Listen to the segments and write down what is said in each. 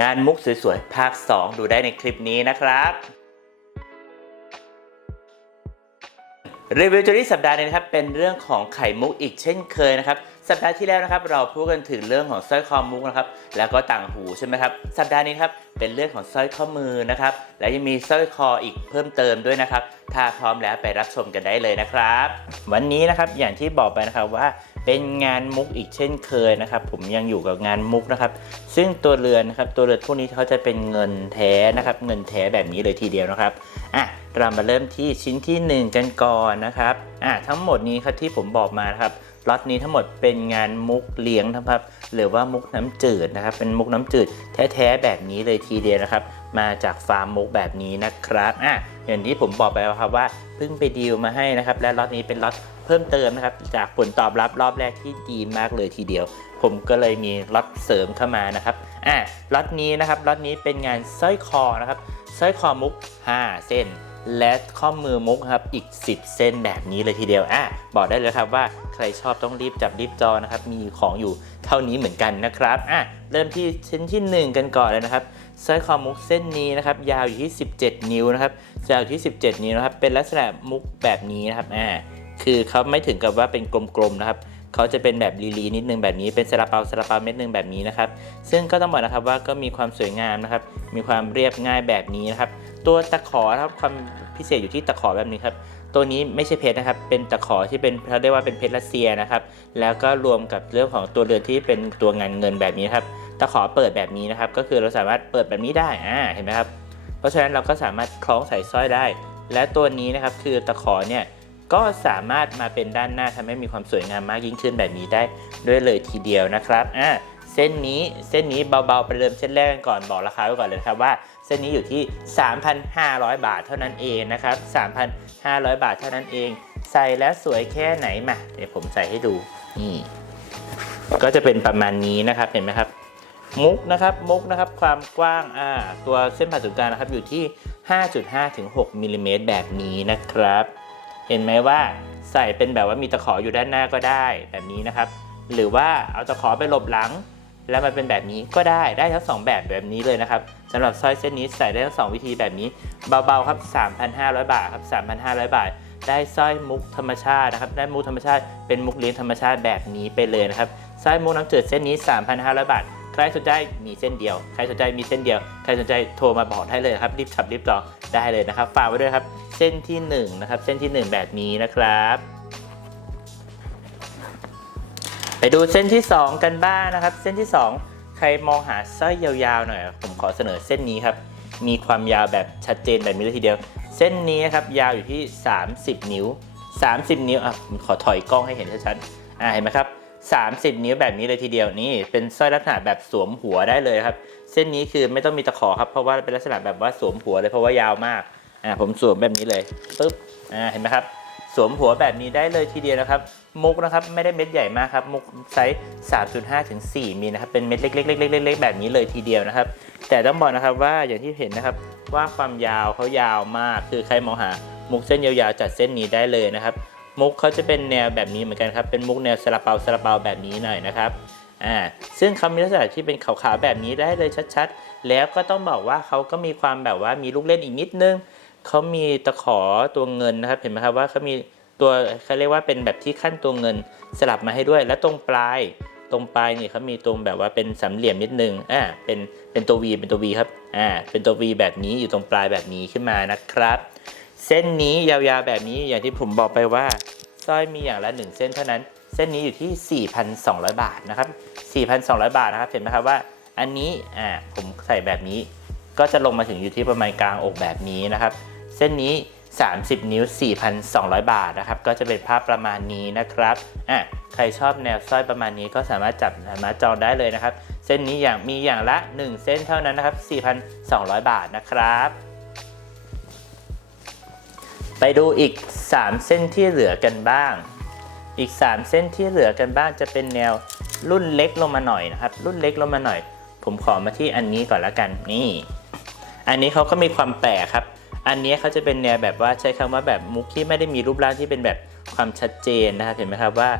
งานมุกสวยๆ ภาค 2 ดูได้ในคลิปนี้นะครับรีวิวจอรี่สัปดาห์นี้นะครับเป็นเรื่องของไข่มุกอีกเช่นเคยนะครับสัปดาห์ที่แล้วนะครับเราพูดกันถึงเรื่องของสร้อยคอมุกนะครับแล้วก็ต่างหูใช่ไหมครับสัปดาห์นี้ครับเป็นเรื่องของสร้อยข้อมือนะครับและยังมีสร้อยคออีกเพิ่มเติมด้วยนะครับถ้าพร้อมแล้วไปรับชมกันได้เลยนะครับ วันนี้นะครับอย่างที่บอกไปนะครับว่า เป็นงานมุกอีกเช่นเคยนะครับ ผมยังอยู่กับงานมุกนะครับ ซึ่งตัวเรือนนะครับตัวเรือนพวกนี้เขาจะเป็นเงินแท้นะครับ เงินแท้แบบนี้เลยทีเดียวนะครับอะเรามาเริ่มที่ชิ้นที่ 1 กันก่อนนะครับอะทั้งหมดนี้ครับที่ผมบอกมาครับล็อตนี้ทั้งหมดเป็นงานมุกเลี้ยงนะครับหรือว่ามุกน้ำจืดนะครับ เป็นมุกน้ำจืดแท้ๆแบบนี้เลยทีเดียวนะครับ มาจากฟาร์มมุกแบบนี้นะครับอะอย่างที่ผมบอกไปแล้วครับว่าเพิ่งไปดีลมาให้นะครับ และล็อตนี้เป็นล็อตเพิ่มเติมนะครับ จากผลตอบรับรอบแรกที่ดีมากเลยทีเดียว ผมก็เลยมีล็อตเสริมเข้ามานะครับอะล็อตนี้นะครับล็อตนี้เป็นงานสร้อยคอนะครับสร้อยคอมุก 5 เส้นและข้อมือมุกครับอีก 10 เส้นแบบนี้เลยทีเดียวอะบอกได้เลยครับว่าใครชอบต้องรีบจับรีบจอนะครับ มีของอยู่เท่านี้เหมือนกันนะครับอะเริ่มที่ชิ้นที่ 1 กันก่อนเลยนะครับ สร้อยคอมุกเส้นนี้นะครับ ยาวอยู่ที่ 17 นิ้วนะครับยาวที่ 17 นิ้วนะครับ เป็นลักษณะมุกแบบนี้นะครับอ่าคือเขาไม่ถึงกับว่าเป็นกลมๆนะครับเขาจะเป็นแบบลีลีนิดนึงแบบนี้เป็นซาลาเปาซาลาเปาเม็ดนึงแบบนี้นะครับ ซึ่งก็ต้องบอกนะครับว่าก็มีความสวยงามนะครับ มีความเรียบง่ายแบบนี้นะครับ ตัวตะขอครับความพิเศษอยู่ที่ตะขอแบบนี้ครับตัวนี้ไม่ใช่เพชรนะครับ เป็นตะขอที่เป็นเขาเรียกว่าเป็นเพชรรัสเซียนะครับ แล้วก็รวมกับเรื่องของตัวเรือนที่เป็นตัวงานเงินแบบนี้ครับ ตะขอเปิดแบบนี้นะครับ ก็คือเราสามารถเปิดแบบนี้ได้อ่าเห็นไหมครับ เพราะฉะนั้นเราก็สามารถคล้องใส่สร้อยได้ และตัวนี้นะครับคือตะขอเนี่ยก็สามารถมาเป็นด้านหน้าทำให้มีความสวยงามมากยิ่งขึ้นแบบนี้ได้ด้วยเลยทีเดียวนะครับอ่าเส้นนี้เส้นนี้เบาๆไปเริ่มเส้นแรกกันก่อนบอกราคาไว้ก่อนเลยครับว่า เส้นนี้อยู่ที่ 3,500 บาทเท่านั้นเองนะครับ 3,500 บาทเท่านั้นเอง ใส่แล้วสวยแค่ไหนมาเดี๋ยวผมใส่ให้ดูนี่ก็จะเป็นประมาณนี้นะครับเห็นไหมครับ มุกนะครับมุกนะครับความกว้างอ่าตัวเส้นผ่าศูนย์กลางนะครับอยู่ที่ 5.5ถึง6มิลลิเมตรแบบนี้นะครับ เห็นไหมว่าใส่เป็นแบบว่ามีตะขออยู่ด้านหน้าก็ได้แบบนี้นะครับ หรือว่าเอาตะขอไปหลบหลัง แล้วมันเป็นแบบนี้ก็ได้ได้ทั้งสองแบบแบบนี้เลยนะครับสำหรับสร้อยเส้นนี้ใส่ได้ทั้งสองวิธีแบบนี้เบาๆครับ 3,500 บาทครับ 3,500 บาท ได้สร้อยมุกธรรมชาตินะครับได้มุกธรรมชาติเป็นมุกเลี้ยงธรรมชาติแบบนี้ไปเลยนะครับสร้อยมุกน้ำจืดเส้นนี้ 3,500 บาท ใครสนใจมีเส้นเดียว ใครสนใจมีเส้นเดียว ใครสนใจโทรมาบอกได้เลยครับ รีบฉับรีบจองได้เลยนะครับ ฝากไว้ด้วยครับ เส้นที่1นะครับ เส้นที่ 1 แบบนี้นะครับ ไปดูเส้นที่ 2 กันบ้างนะครับ เส้นที่ 2 ใครมองหาสร้อยยาวๆหน่อย ผมขอเสนอเส้นนี้ครับ มีความยาวแบบชัดเจนแบบนี้เลยทีเดียว เส้นนี้นะครับยาวอยู่ที่ 30 นิ้ว 30 นิ้ว อะผมขอถอยกล้องให้เห็นชัดๆ อ่า เห็นไหมครับ 30 นิ้วแบบนี้เลยทีเดียวนี่เป็นสร้อยลักษณะแบบสวมหัวได้เลยครับ เส้นนี้คือไม่ต้องมีตะขอครับเพราะว่าเป็นลักษณะแบบว่าสวมหัวเลยเพราะว่ายาวมากอ่าผมสวมแบบนี้เลยปึ๊บอ่าเห็นไหมครับสวมหัวแบบนี้ได้เลยทีเดียวนะครับ มุกนะครับไม่ได้เม็ดใหญ่มากครับ มุกไซส์ 3.5 ถึง 4มิลนะครับเป็นเม็ดเล็กๆๆๆๆแบบนี้เลยทีเดียวนะครับ แต่ต้องบอกนะครับว่าอย่างที่เห็นนะครับว่าความยาวเขายาวมากคือใครมองหามุกเส้นยาวๆจัดเส้นนี้ได้เลยนะครับ มุกเขาจะเป็นแนวแบบนี้เหมือนกันครับ เป็นมุกแนวซาลาเปาซาลาเปาแบบนี้หน่อยนะครับอ่าซึ่งเขามีลักษณะที่เป็นขาวๆแบบนี้ได้เลยชัดๆ แล้วก็ต้องบอกว่าเขาก็มีความแบบว่ามีลูกเล่นอีกนิดนึงเขามีตะขอตัวเงินนะครับ เห็นไหมครับว่าเขามีตัวเขาเรียกว่าเป็นแบบที่ขั้นตัวเงินสลับมาให้ด้วย และตรงปลายตรงปลายนี่เขามีตรงแบบว่าเป็นสามเหลี่ยมนิดนึงอ่าเป็นเป็นตัว V เป็นตัว V ครับอ่าเป็นตัว V แบบนี้อยู่ตรงปลายแบบนี้ขึ้นมานะครับ เส้นนี้ยาวๆแบบนี้อย่างที่ผมบอกไปว่าสร้อยมีอย่างละ 1 เส้นเท่านั้น เส้นนี้อยู่ที่ 4,200 บาทนะครับ 4,200 บาทนะครับเห็นไหมครับว่า อันนี้อ่าผมใส่แบบนี้ ก็จะลงมาถึงอยู่ที่ประมาณกลางอกแบบนี้นะครับ เส้นนี้ 30 นิ้ว 4,200 บาทนะครับ ก็จะเป็นภาพประมาณนี้นะครับอะใครชอบแนวสร้อยประมาณนี้ก็สามารถจับมาจองได้เลยนะครับ เส้นนี้อย่างมีอย่างละ 1 เส้นเท่านั้นนะครับ 4,200 บาทนะครับ ไปดูอีก 3 เส้นที่เหลือกันบ้าง อีก 3 เส้นที่เหลือกันบ้างจะเป็นแนวรุ่นเล็กลงมาหน่อยนะครับ รุ่นเล็กลงมาหน่อย ผมขอมาที่อันนี้ก่อนละกันนี่ อันนี้เขาก็มีความแปลกครับ อันนี้เขาจะเป็นแนวแบบว่าใช้คำว่าแบบมุกที่ไม่ได้มีรูปร่างที่เป็นแบบความชัดเจนนะครับ เห็นไหมครับว่า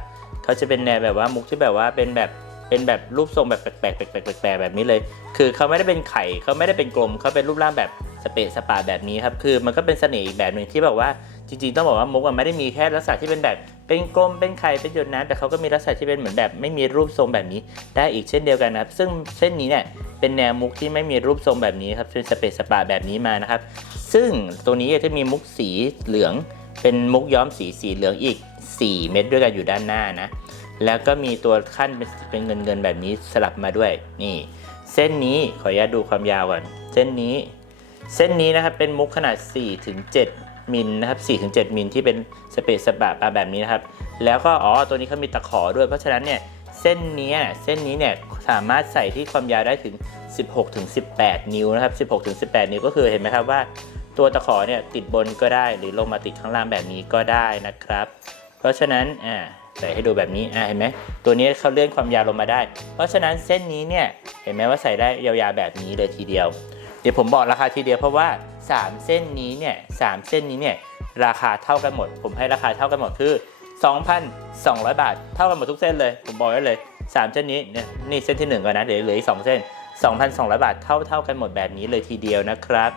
เขาจะเป็นแนวแบบว่ามุกที่แบบว่าเป็นแบบเป็นแบบรูปทรงแบบแปลกๆแปลกๆแปลกๆแบบนี้เลย คือเขาไม่ได้เป็นไข่เขาไม่ได้เป็นกลมเขาเป็นรูปร่างแบบ สเปะสปาแบบนี้ครับคือมันก็เป็นเสน่ห์อีกแบบหนึ่งที่แบบว่าจริงๆต้องบอกว่ามุกมันไม่ได้มีแค่ลักษณะที่เป็นแบบเป็นกลมเป็นไข่เป็นหยดน้ำแต่เขาก็มีลักษณะที่เป็นเหมือนแบบไม่มีรูปทรงแบบนี้ ได้อีกเช่นเดียวกันนะครับ ซึ่งเส้นนี้เนี่ยเป็นแนวมุกที่ไม่มีรูปทรงแบบนี้ครับเป็นสเปซสปาแบบนี้มานะครับ ซึ่งตัวนี้จะมีมุกสีเหลือง เป็นมุกย้อมสีสีเหลืองอีก 4 เม็ดด้วยกันอยู่ด้านหน้านะแล้วก็มีตัวขั้นเป็นเป็นเงินเงินแบบนี้สลับมาด้วยนี่ เส้นนี้ขออนุญาตดูความยาวก่อนเส้นนี้ เส้นนี้นะครับเป็นมุกขนาด4ถึง7มิลนะครับ4ถึง7มิลที่เป็นสเปซสปาปาแบบนี้นะครับ แล้วก็อ๋อตัวนี้เขามีตะขอด้วยเพราะฉะนั้นเนี่ยเส้นนี้เส้นนี้เนี่ยสามารถใส่ที่ความยาวได้ถึง 16ถึง18 นิ้วนะครับ 16ถึง18 นิ้วก็คือเห็นไหมครับว่าตัวตะขอเนี่ยติดบนก็ได้หรือลงมาติดข้างล่างแบบนี้ก็ได้นะครับ เพราะฉะนั้นอ่าใส่ให้ดูแบบนี้อ่าเห็นไหมตัวนี้เขาเลื่อนความยาวลงมาได้ เพราะฉะนั้นเส้นนี้เนี่ยเห็นไหมว่าใส่ได้ยาวๆแบบนี้เลยทีเดียว ดี๋ยวผมบอกราคาทีเดียวเพราะว่า 3 เส้นนี้เนี่ยสามเส้นนี้เนี่ยราคาเท่ากันหมด ผมให้ราคาเท่ากันหมดคือ 2,200 บาท เท่ากันหมดทุกเส้นเลย ผมบอกไว้เลย 3 เส้นนี้เนี่ยนี่เส้นที่ 1 ก่อนนะเดี๋ยวเหลืออีก2เส้น 2,200 บาทเท่าเท่ากันหมดแบบนี้เลยทีเดียวนะครับ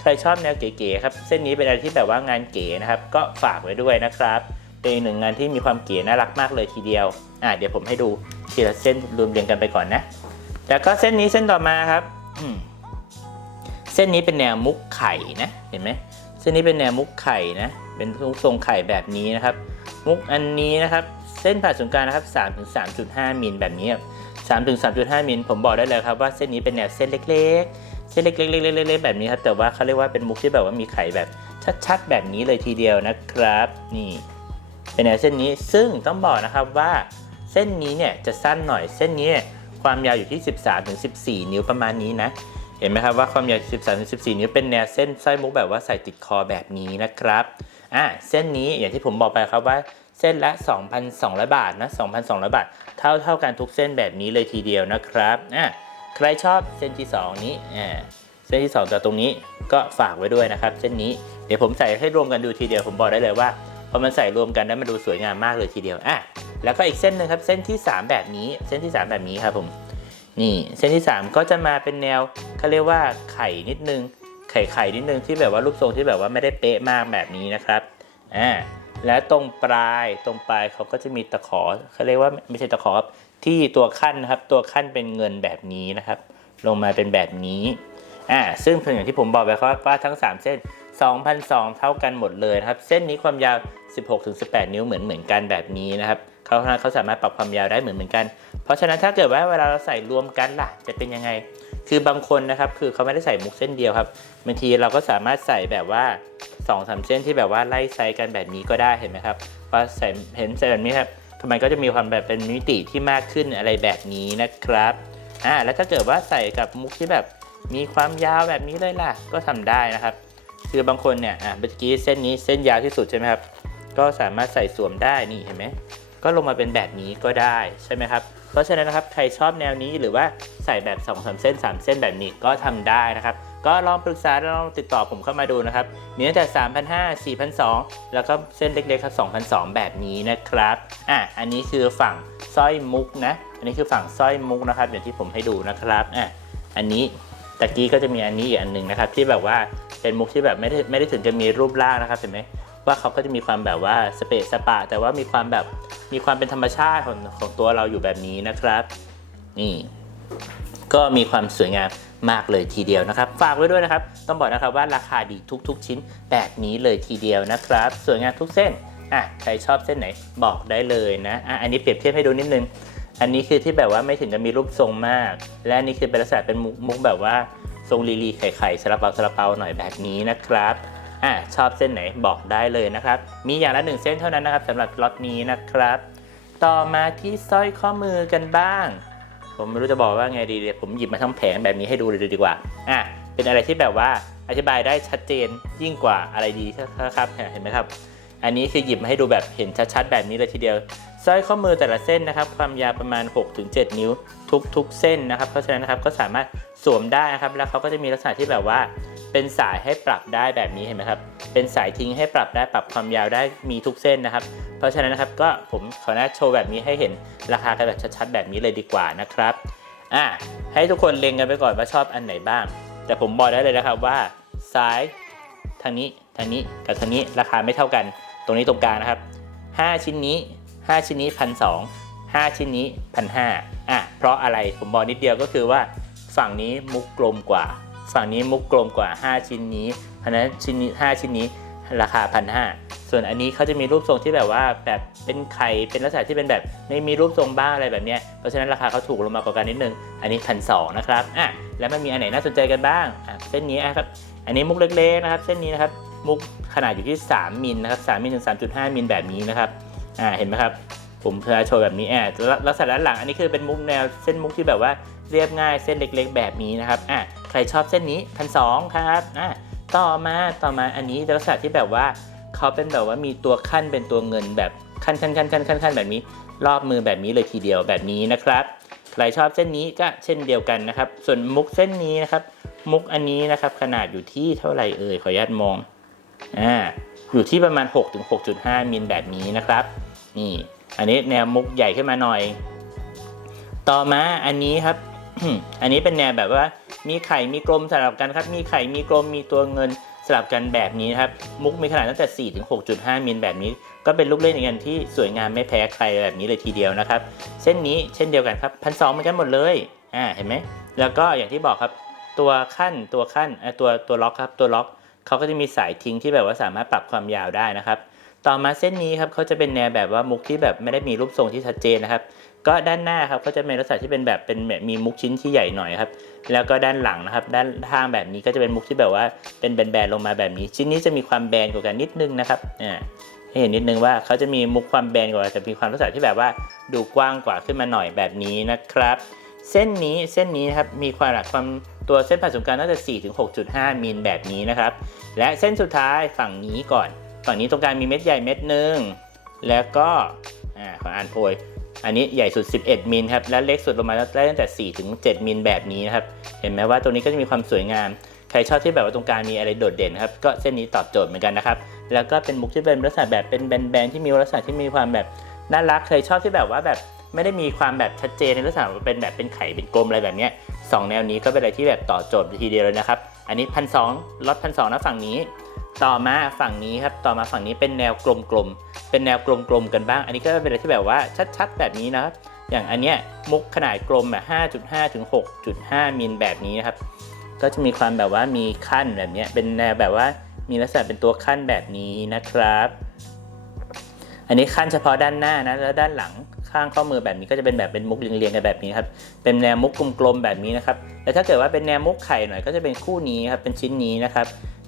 ใครชอบแนวเก๋ๆครับเส้นนี้เป็นอะไรที่แบบว่างานเก๋นะครับก็ฝากไว้ด้วยนะครับเป็นอีกหนึ่งงานที่มีความเก๋น่ารักมากเลยทีเดียวอะเดี๋ยวผมให้ดูทีละเส้นรวมเรียงกันไปก่อนนะแล้วก็เส้นนี้เส้นต่อมาครับอืม เส้นนี้เป็นแนวมุกไข่นะเห็นไหมเส้นนี้เป็นแนวมุกไข่นะเป็นทรงไข่แบบนี้นะครับ มุกอันนี้นะครับเส้นผ่าศูนย์กลางนะครับ3ถึง3.5มิลแบบนี้ครับ3ถึง3.5มิลผมบอกได้เลยครับว่าเส้นนี้เป็นแนวเส้นเล็กๆ เส้นเล็กๆเล็กๆแบบนี้ครับแต่ว่าเขาเรียกว่าเป็นมุกที่แบบว่ามีไข่แบบชัดๆ แบบนี้เลยทีเดียวนะครับ นี่ เป็นแนวเส้นนี้ซึ่งต้องบอกนะครับว่าเส้นนี้เนี่ยจะสั้นหน่อยเส้นนี้ความยาวอยู่ที่ 13ถึง14 นิ้วประมาณนี้นะ เห็นไหมครับว่าความยาว 13-14 นิ้วเป็นแนวเส้นสร้อยมุกแบบว่าใส่ติดคอแบบนี้นะครับอะเส้นนี้อย่างที่ผมบอกไปครับว่าเส้นละ 2,200 บาทนะ2,200 บาท เท่าเท่ากันทุกเส้นแบบนี้เลยทีเดียวนะครับอะใครชอบเส้นที่ 2 นี้อ่าเส้นที่ 2จากตรงนี้ก็ฝากไว้ด้วยนะครับ เส้นนี้เดี๋ยวผมใส่ให้รวมกันดูทีเดียวผมบอกได้เลยว่าพอมันใส่รวมกันแล้วมันดูสวยงามมากเลยทีเดียวอะแล้วก็อีกเส้นหนึ่งครับเส้นที่ 3 แบบนี้ เส้นที่ 3 แบบนี้ครับผม นี่เส้นที่ 3 ก็จะมาเป็นแนวเขาเรียกว่าไข่นิดนึง ไข่ไข่นิดนึงที่แบบว่ารูปทรงที่แบบว่าไม่ได้เป๊ะมากแบบนี้นะครับอ่าและตรงปลายตรงปลายเขาก็จะมีตะขอเขาเรียกว่าไม่ใช่ตะขอครับที่ตัวขั้นนะครับ ตัวขั้นเป็นเงินแบบนี้นะครับ ลงมาเป็นแบบนี้อ่าซึ่งอย่างที่ผมบอกไปครับว่าทั้ง 3 เส้น2,200เท่ากันหมดเลยนะครับ เส้นนี้ความยาว 16-18 นิ้วเหมือนเหมือนกันแบบนี้นะครับ เขาเขาสามารถปรับความยาวได้เหมือนเหมือนกัน เพราะฉะนั้นถ้าเกิดว่าเวลาเราใส่รวมกันล่ะ จะเป็นยังไง คือบางคนนะครับ คือเขาไม่ได้ใส่มุกเส้นเดียวครับ บางทีเราก็สามารถใส่แบบว่า2อสเส้นที่แบบว่าไล่ไซส์กันแบบนี้ก็ได้เห็นไหมครับพอใส่เห็นใส่แบบนี้ครับมันก็จะมีความแบบเป็นมิติที่มากขึ้นอะไรแบบนี้นะครับ อ่า แล้วถ้าเกิดว่าใส่กับมุกที่แบบมีความยาวแบบนี้เลยล่ะ ก็ทำได้นะครับ คือบางคนเนี่ย อะเมื่อกี้เส้นนี้เส้นยาวที่สุดใช่ไหมครับ ก็สามารถใส่สวมได้ นี่เห็นไหม ก็ลงมาเป็นแบบนี้ก็ได้ใช่ไหมครับ เพราะฉะนั้นนะครับใครชอบแนวนี้หรือว่าใส่แบบ2อสเส้น 3 เส้นแบบนี้ก็ทำได้นะครับ ก็ลองปรึกษาลองติดต่อผมเข้ามาดูนะครับ มีตั้งแต่ 3,500 4,200 แล้วก็เส้นเล็กๆครับ2,200 แบบนี้นะครับอะอันนี้คือฝั่งสร้อยมุกนะ อันนี้คือฝั่งสร้อยมุกนะครับอย่างที่ผมให้ดูนะครับอะอันนี้ตะกี้ก็จะมีอันนี้อีกอันหนึ่งนะครับ ที่แบบว่าเป็นมุกที่แบบไม่ได้ไม่ได้ถึงจะมีรูปร่างนะครับเห็นไหม ว่าเขาก็จะมีความแบบว่าสเปซสปะ แต่ว่ามีความแบบมีความเป็นธรรมชาติของของตัวเราอยู่แบบนี้นะครับนี่ก็มีความสวยงามมากเลยทีเดียวนะครับ ฝากไว้ด้วยนะครับ ต้องบอกนะครับว่าราคาดีทุก ๆ ชิ้นแบบนี้เลยทีเดียวนะครับ สวยงามทุกเส้นอะใครชอบเส้นไหนบอกได้เลยนะอะอันนี้เปรียบเทียบให้ดูนิดนึง อันนี้คือที่แบบว่าไม่ถึงกับมีรูปทรงมาก และนนี้คือเป็นลักษณะเป็นมุกมุกแบบว่าทรงลีลีไข่ไข่สลับเปาสลับเปาหน่อยแบบนี้นะครับ อะชอบเส้นไหนบอกได้เลยนะครับ มีอย่างละหนึ่งเส้นเท่านั้นนะครับสำหรับล็อตนี้นะครับ ต่อมาที่สร้อยข้อมือกันบ้าง ผมไม่รู้จะบอกว่าไงดีเดี๋ยวผมหยิบมาทั้งแผงแบบนี้ให้ดูเลยดีกว่าอะเป็นอะไรที่แบบว่าอธิบายได้ชัดเจนยิ่งกว่าอะไรดีครับเห็นไหมครับ อันนี้คือหยิบมาให้ดูแบบเห็นชัดๆแบบนี้เลยทีเดียวสร้อยข้อมือแต่ละเส้นนะครับ ความยาวประมาณ 6-7 นิ้วทุกๆ เส้นนะครับ เพราะฉะนั้นนะครับก็สามารถสวมได้นะครับ แล้วเขาก็จะมีลักษณะที่แบบว่า เป็นสายให้ปรับได้แบบนี้เห็นไหมครับ เป็นสายทิ้งให้ปรับได้ปรับความยาวได้มีทุกเส้นนะครับ เพราะฉะนั้นนะครับก็ผมขออนุญาโชว์แบบนี้ให้เห็นราคากันแบบชัดๆ แบบนี้เลยดีกว่านะครับอะให้ทุกคนเล็งกันไปก่อนว่าชอบอันไหนบ้าง แต่ผมบอกได้เลยนะครับว่าซ้ายทางนี้ทางนี้กับทางนี้ราคาไม่เท่ากัน ตรงนี้ตรงกลางนะครับ 5 ชิ้นนี้ 5 ชิ้นนี้พันสอง5ชิ้นนี้พันห้าอะเพราะอะไรผมบอกนิดเดียวก็คือว่าฝั่งนี้มุกกลมกว่า ฝั่งนี้มุกกลมกว่า 5 ชิ้นนี้เพราะนั้นชิ้นนี้5ชิ้นนี้ราคาพันห้าส่วนอันนี้เขาจะมีรูปทรงที่แบบว่าแบบเป็นไข่เป็นลักษณะที่เป็นแบบไม่มีรูปทรงบ้างอะไรแบบเนี้ยเพราะฉะนั้นราคาเขาถูกลงมากว่ากันนิดนึง อันนี้พันสองนะครับอะแล้วมันมีอันไหนน่าสนใจกันบ้างอะเส้นนี้อะครับอันนี้มุกเล็กๆนะครับ เส้นนี้นะครับมุกขนาดอยู่ที่ 3มิลนะครับ3มิลถึง 3.5 มิลแบบนี้นะครับอ่าเห็นไหมครับผมจะโชว์แบบนี้อ่าลักษณะด้านหลังอันนี้คือเป็นมุกแนวเส้นมุกที่แบบว่าเรียบง่ายเส้นเล็ก ๆ แบบนี้นะครับอ่าใค รชอบเส้นนี้พันสองครับอ่าต่อมาต่อมาอันนี้ลักษณะที่แบบว่าเขาเป็นแบบว่ามีตัวขั้นเป็นตัวเงินแบบขั้นขั้นขั้นขั้นขั้นขั้นแบบนี้ รอบมือแบบนี้เลยทีเดียวแบบนี้นะครับใครชอบเส้นนี้ก็เช่นเดียวกันนะครับ ส่วนมุกเส้นนี้นะครับ มุกอันนี้นะครับ ขนาดอยู่ที่เท่าไหร่เอ่ยขออนุญาตมองอ่าอยู่ที่ประมาณ6ถึง6.5มิลแบบนี้นะครับนี่อันนี้แนวมุกใหญ่ขึ้นมาหน่อย ต่อมาอันนี้ครับ อันนี้เป็นแนวแบบว่ามีไข่มีกลมสลับกันครับ มีไข่มีกลมมีตัวเงินสลับกันแบบนี้นครับ มุกมีขนาดตั้งแต่ 4 ถึง 6.5 มิลแบบนี้ ก็เป็นลูกเล่นอีกอันที่สวยงามไม่แพ้ใครแบบนี้เลยทีเดียวนะครับ เส้นนี้เช่นเดียวกันครับพันสองเหมือนกันหมดเลย อ่า เห็นไหม แล้วก็อย่างที่บอกครับ ตัวขั้น ตัวขั้นเอ่อตัวตัวล็อกครับ ตัวล็อกเขาก็จะมีสายทิ้งที่แบบว่าสามารถปรับความยาวได้นะครับ ต่อมาเส้นนี้ครับเขาจะเป็นแนวแบบว่ามุกที่แบบไม่ได้มีรูปทรงที่ชัดเจนนะครับ ก็ด้านหน้าครับเขาจะเป็นลักษณะที่เป็นแบบเป็นแบบมีมุกชิ้นที่ใหญ่หน่อยครับ แล้วก็ด้านหลังนะครับ ด้านข้างแบบนี้ก็จะเป็นมุกที่แบบว่าเป็นแบนๆลงมาแบบนี้ ชิ้นนี้จะมีความแบนกว่ากันนิดนึงนะครับอ่าให้เห็นนิดนึงว่าเขาจะมีมุกความแบนกว่าแต่มีความลักษณะที่แบบว่าดูกว้างกว่าขึ้นมาหน่อยแบบนี้นะครับ เส้นนี้เส้นนี้นะครับมีความหนาความตัวเส้นผ่านศูนย์กลางน่าจะ4ถึง6.5 มิลแบบนี้นะครับ และเส้นสุดท้ายฝั่งนี้ก่อน ฝั่งนี้ตรงกลางมีเม็ดใหญ่เม็ดหนึ่งแล้วก็อ่าขออ่านโพย อันนี้ใหญ่สุด 11 มิลครับ และเล็กสุดลงมาได้ตั้งแต่ 4 ถึง 7 มิลแบบนี้นะครับ เห็นไหมว่าตรงนี้ก็จะมีความสวยงาม ใครชอบที่แบบว่าตรงกลางมีอะไรโดดเด่นครับ ก็เส้นนี้ตอบโจทย์เหมือนกันนะครับ แล้วก็เป็นมุกที่เป็นลักษณะแบบเป็นแบนๆที่มีลักษณะที่มีความแบบน่ารักเคยชอบที่แบบว่าแบบไม่ได้มีความแบบชัดเจนในลักษณะเป็นแบบเป็นไข่เป็นกลมอะไรแบบนี้สองแนวนี้ก็เป็นอะไรที่แบบตอบโจทย์ทีเดียวเลยนะครับ อันนี้พันสองลดพันสองนะฝั่งนี้ ต่อมาฝั่งนี้ครับต่อมาฝั่งนี้เป็นแนวกลมๆเป็นแนวกลมๆกันบ้าง อันนี้ก็เป็นอะไรที่แบบว่าชัดๆ แบบนี้นะครับอย่างอันเนี้ยมุกขนาดกลมแบบ5.5ถึง6.5มิลแบบนี้นะครับก็จะมีความแบบว่ามีขั้นแบบเนี้ยเป็นแนวแบบว่ามีลักษณะเป็นตัวขั้นแบบนี้นะครับ อันนี้ขั้นเฉพาะด้านหน้านะแล้วด้านหลังข้างข้อมือแบบนี้ก็จะเป็นแบบเป็นมุกเรียงๆกันแบบนี้ครับเป็นแนวมุกกลมๆแบบนี้นะครับแต่ถ้าเกิดว่าเป็นแนวมุกไข่หน่อยก็จะเป็นคู่นี้ครับเป็นชิ้นนี้นะครับ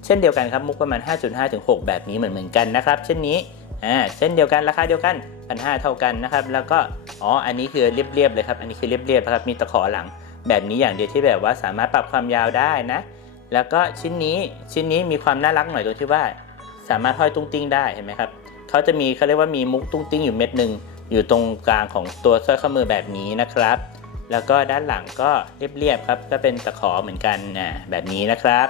ช่นเดียวกันครับมุกประมาณ 5.5ถึง6แบบนี้เหมือนเหมือนกันนะครับ เช่นนี้อ่าเช่นเดียวกันราคาเดียวกันพันห้าเท่ากันนะครับ แล้วก็อ๋ออันนี้คือเรียบๆเลยครับ อันนี้คือเรียบๆนะครับมีตะขอหลัง แบบนี้อย่างเดียวที่แบบว่าสามารถปรับความยาวได้นะ แล้วก็ชิ้นนี้ชิ้นนี้มีความน่ารักหน่อยตรงที่ว่า สามารถห้อยตุ้งติ้งได้เห็นไหมครับเขาจะมีเขาเรียกว่ามีมุกตุ้งติ้งอยู่เม็ดหนึ่งอยู่ตรงกลางของตัวสร้อยข้อมือแบบนี้นะครับ แล้วก็ด้านหลังก็เรียบๆครับก็เป็นตะขอเหมือนกันนะแบบนี้นะครับ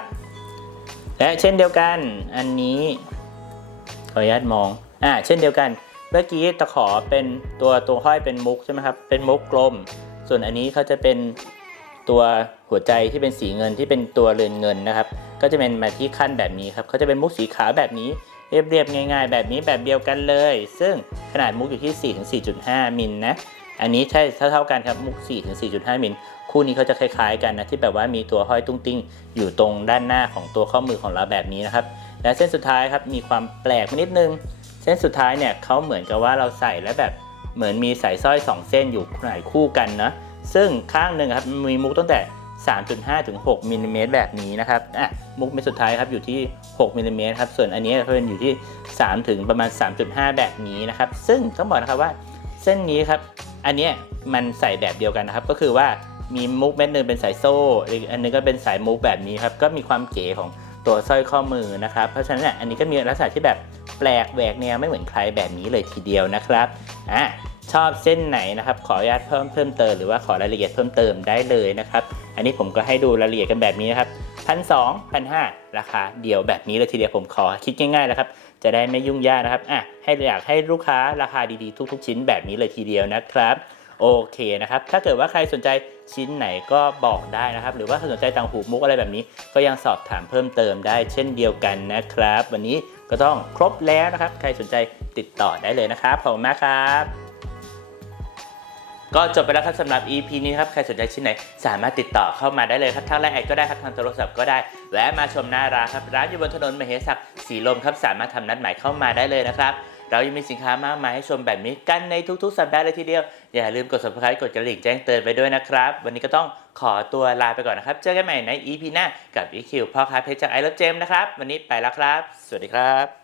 และเช่นเดียวกันอันนี้ขออนุญาตมองอ่าเช่นเดียวกัน เมื่อกี้ตะขอเป็นตัวตัวห้อยเป็นมุกใช่ไหมครับเป็นมุกกลม ส่วนอันนี้เขาจะเป็นตัวหัวใจที่เป็นสีเงินที่เป็นตัวเรือนเงินนะครับ ก็จะเป็นมาที่ขั้นแบบนี้ครับเขาจะเป็นมุกสีขาวแบบนี้เรียบๆง่าย ๆ แบบนี้แบบเดียวกันเลย ซึ่งขนาดมุกอยู่ที่ 4-4.5 มิลนะ อันนี้ใช่เท่ากันครับมุก4-4.5มิลคู่นี้เขาจะคล้ายๆกันนะที่แบบว่ามีตัวห้อยตุ้งติ้งอยู่ตรงด้านหน้าของตัวข้อมือของเราแบบนี้นะครับและเส้นสุดท้ายครับมีความแปลกนิดนึง เส้นสุดท้ายเนี่ยเขาเหมือนกับว่าเราใส่แล้วแบบเหมือนมีสายสร้อย 2 เส้นอยู่ขนายคู่กันนะซึ่งข้างหนึ่งครับมีมุกตั้งแต่ 3.5ถึง6มิลลิเมตรแบบนี้นะครับอะมุกเม็ดสุดท้ายครับอยู่ที่ 6มิลลิเมตรครับส่วนอันนี้เป็นอยู่ที่ 3 ถึงประมาณ 3.5 แบบนี้นะครับ ซึ่งต้องบอกนะครับว่าเส้นนี้ครับ อันเนี้ยมันใส่แบบเดียวกันนะครับ ก็คือว่ามีมุกเม็ดหนึ่งเป็นสายโซ่อีกอันนึงก็เป็นสายมุกแบบนี้ครับ ก็มีความเก๋ของตัวสร้อยข้อมือนะครับ เพราะฉะนั้นเนี่ยอันนี้ก็มีลักษณะที่แบบแปลกแหวกแนวไม่เหมือนใครแบบนี้เลยทีเดียวนะครับอะชอบเส้นไหนนะครับ ขออนุญาตเพิ่มเพิ่มเติมหรือว่าขอรายละเอียดเพิ่มเติมได้เลยนะครับ อันนี้ผมก็ให้ดูรายละเอียดกันแบบนี้นะครับพันสองพันห้าราคาเดียวแบบนี้เลยทีเดียวผมขอคิดง่ายๆนะครับ จะได้ไม่ยุ่งยากนะครับอะให้อยากให้ลูกค้าราคาดีๆ ทุก ๆ ชิ้นแบบนี้เลยทีเดียวนะครับโอเคนะครับ ถ้าเกิดว่าใครสนใจชิ้นไหนก็บอกได้นะครับ หรือว่าสนใจต่างหูมุกอะไรแบบนี้ ก็ยังสอบถามเพิ่มเติมได้เช่นเดียวกันนะครับ วันนี้ก็ต้องครบแล้วนะครับ ใครสนใจติดต่อได้เลยนะครับ ขอบคุณมากครับ ก็จบไปแล้วครับสำหรับ EP นี้ครับ ใครสนใจชิ้นไหน สามารถติดต่อเข้ามาได้เลยครับทางไลน์แอดก็ได้ครับทางโทรศัพท์ก็ได้แวะมาชมหน้าร้านครับ ร้านอยู่บนถนนมเหศักดิ์สีลมครับ สามารถทำนัดหมายเข้ามาได้เลยนะครับ เรายังมีสินค้ามากมายให้ชมแบบนี้กันในทุกๆ สัปดาห์เลยทีเดียว อย่าลืมกด subscribe กดกระดิ่งแจ้งเตือนไปด้วยนะครับ วันนี้ก็ต้องขอตัวลาไปก่อนนะครับ เจอกันใหม่ใน EP หน้ากับ EQ พ่อค้าเพชรจากไอ o v e เจมนะครับ วันนี้ไปแล้วครับ สวัสดีครับ